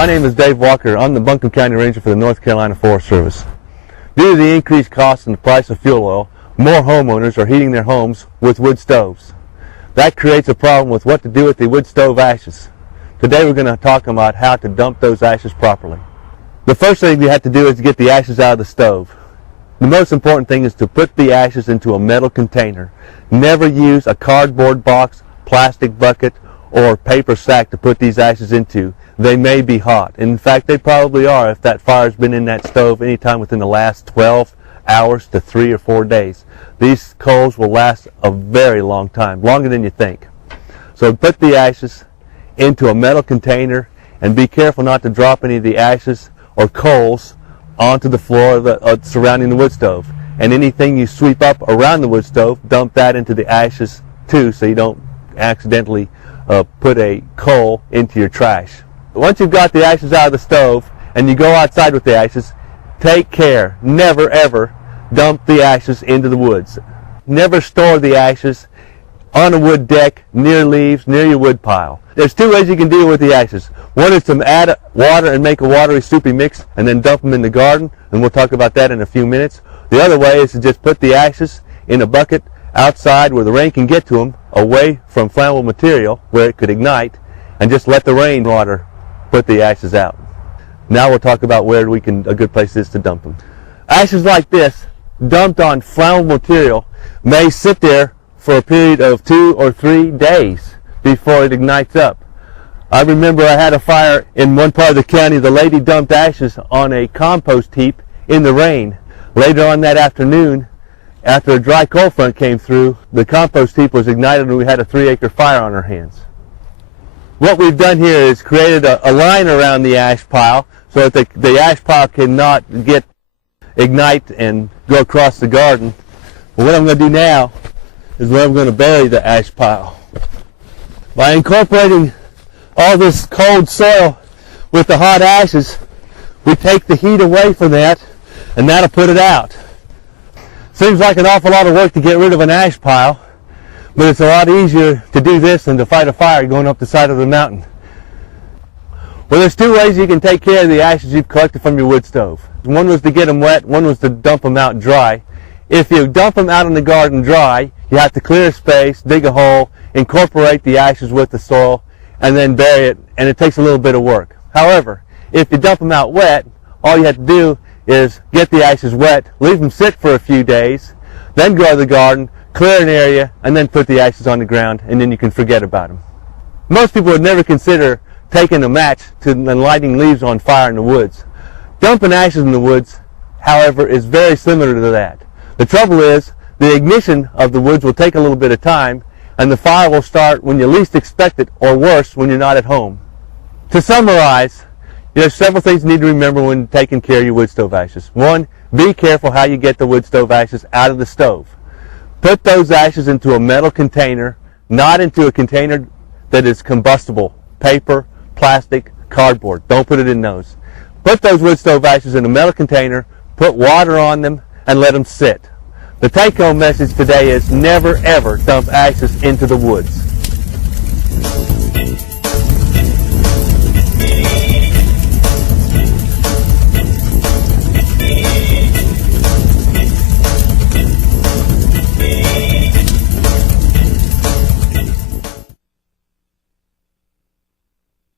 My name is Dave Walker. I'm the Buncombe County Ranger for the North Carolina Forest Service. Due to the increased cost and the price of fuel oil, more homeowners are heating their homes with wood stoves. That creates a problem with what to do with the wood stove ashes. Today we're going to talk about how to dump those ashes properly. The first thing you have to do is get the ashes out of the stove. The most important thing is to put the ashes into a metal container. Never use a cardboard box, plastic bucket, or paper sack to put these ashes into. They may be hot. In fact, they probably are if that fire's been in that stove anytime within the last 12 hours to 3 or 4 days. These coals will last a very long time, longer than you think. So put the ashes into a metal container and be careful not to drop any of the ashes or coals onto the floor surrounding the wood stove. And anything you sweep up around the wood stove, dump that into the ashes too, so you don't accidentally put a coal into your trash. Once you've got the ashes out of the stove and you go outside with the ashes, take care. Never ever dump the ashes into the woods. Never store the ashes on a wood deck, near leaves, near your wood pile. There's two ways you can deal with the ashes. One is to add water and make a watery soupy mix and then dump them in the garden, and we'll talk about that in a few minutes. The other way is to just put the ashes in a bucket outside where the rain can get to them, away from flammable material where it could ignite, and just let the rain water put the ashes out. Now we'll talk about where a good place is to dump them. Ashes like this, dumped on flammable material, may sit there for a period of 2 or 3 days before it ignites up. I remember I had a fire in one part of the county. The lady dumped ashes on a compost heap in the rain. Later on that afternoon, after a dry cold front came through, the compost heap was ignited and we had a 3-acre fire on our hands. What we've done here is created a line around the ash pile so that the ash pile cannot ignite and go across the garden. But what I'm going to do now is where I'm going to bury the ash pile. By incorporating all this cold soil with the hot ashes, we take the heat away from that, and that'll put it out. Seems like an awful lot of work to get rid of an ash pile, but it's a lot easier to do this than to fight a fire going up the side of the mountain. Well, there's two ways you can take care of the ashes you've collected from your wood stove. One was to get them wet, one was to dump them out dry. If you dump them out in the garden dry, you have to clear a space, dig a hole, incorporate the ashes with the soil, and then bury it, and it takes a little bit of work. However, if you dump them out wet, all you have to do is get the ashes wet, leave them sit for a few days, then go to the garden, clear an area, and then put the ashes on the ground, and then you can forget about them. Most people would never consider taking a match and lighting leaves on fire in the woods. Dumping ashes in the woods, however, is very similar to that. The trouble is, the ignition of the woods will take a little bit of time, and the fire will start when you least expect it, or worse, when you're not at home. To summarize, there's several things you need to remember when taking care of your wood stove ashes. One, be careful how you get the wood stove ashes out of the stove. Put those ashes into a metal container, not into a container that is combustible. Paper, plastic, cardboard. Don't put it in those. Put those wood stove ashes in a metal container, put water on them, and let them sit. The take-home message today is never ever dump ashes into the woods.